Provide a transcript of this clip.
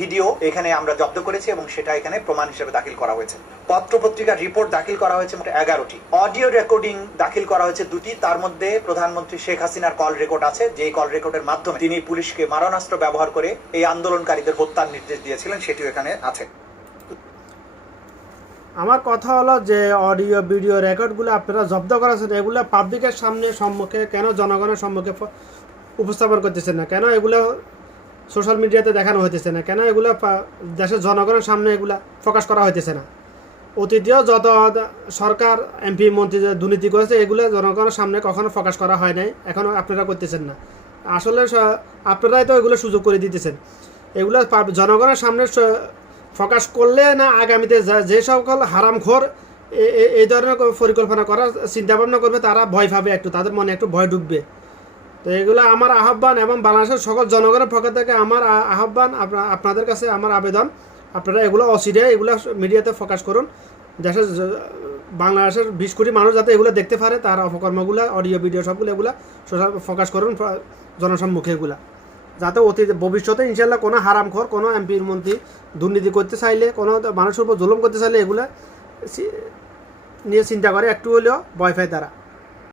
Video এখানে আমরা জব্দ করেছি এবং সেটা এখানে প্রমাণ হিসেবে দাখিল করা হয়েছে। পত্র পত্রিকার রিপোর্ট দাখিল করা হয়েছে মোট এগারোটি। অডিও রেকর্ডিং দাখিল করা হয়েছে দুটি। তার মধ্যে প্রধানমন্ত্রী শেখ হাসিনার কল রেকর্ড আছে। যে কল রেকর্ডের মাধ্যমে তিনি পুলিশকে মারণাস্ত্র ব্যবহার করে এই আন্দোলনকারীদের হত্যার নির্দেশ দিয়েছিলেন, সেটিও এখানে আছে। আমার কথা হলো যে অডিও, ভিডিও রেকর্ডগুলো আপনারা জব্দ করেছেন, এগুলো পাবলিকের সামনে সম্মুখে কেন জনগণের সম্মুখে উপস্থাপন করতেছেন না? কেন এগুলো সোশ্যাল মিডিয়াতে দেখানো হইতেছে না। কেন? এগুলো দেশের জনগণের সামনে এগুলা প্রকাশ করা হইতেছে না। অতীতেও যত সরকার, এমপি, মন্ত্রী দুর্নীতি করেছে, এগুলো জনগণের সামনে কখনো প্রকাশ করা হয় নাই। এখনও আপনারা করতেছেন না। আসলে আপনারাই তো এগুলো সুযোগ করে দিতেছেন। এগুলো জনগণের সামনে প্রকাশ করলে না আগামীতে যে সকল হারামখোর এই ধরনের পরিকল্পনা করার চিন্তা ভাবনা করবে, তারা ভয় পাবে একটু, তাদের মনে একটু ভয় ঢুকবে। তো এগুলো আমার আহ্বান এবং বাংলাদেশের সকল জনগণের পক্ষ থেকে আমার আহ্বান, আপনা- আপনাদের কাছে আমার আবেদন। আপনারা এগুলো অসিডে এগুলো মিডিয়াতে ফোকাস করুন। দেশের বাংলাদেশের বিশ কোটি মানুষ যাতে এগুলো দেখতে পারে, তার অপকর্মগুলো, অডিও, ভিডিও সবগুলো এগুলো সোশ্যাল ফোকাস করুন জনসম্মুখে এগুলা। যাতে অতীত, ভবিষ্যতে ইনশাল্লাহ কোনো হারামখোর, কোনো এমপির মন্ত্রী দুর্নীতি করতে চাইলে, কোনো মানুষের উপর জুলুম করতে চাইলে এগুলা নিয়ে চিন্তা করে, একটু হলেও পায় তারা।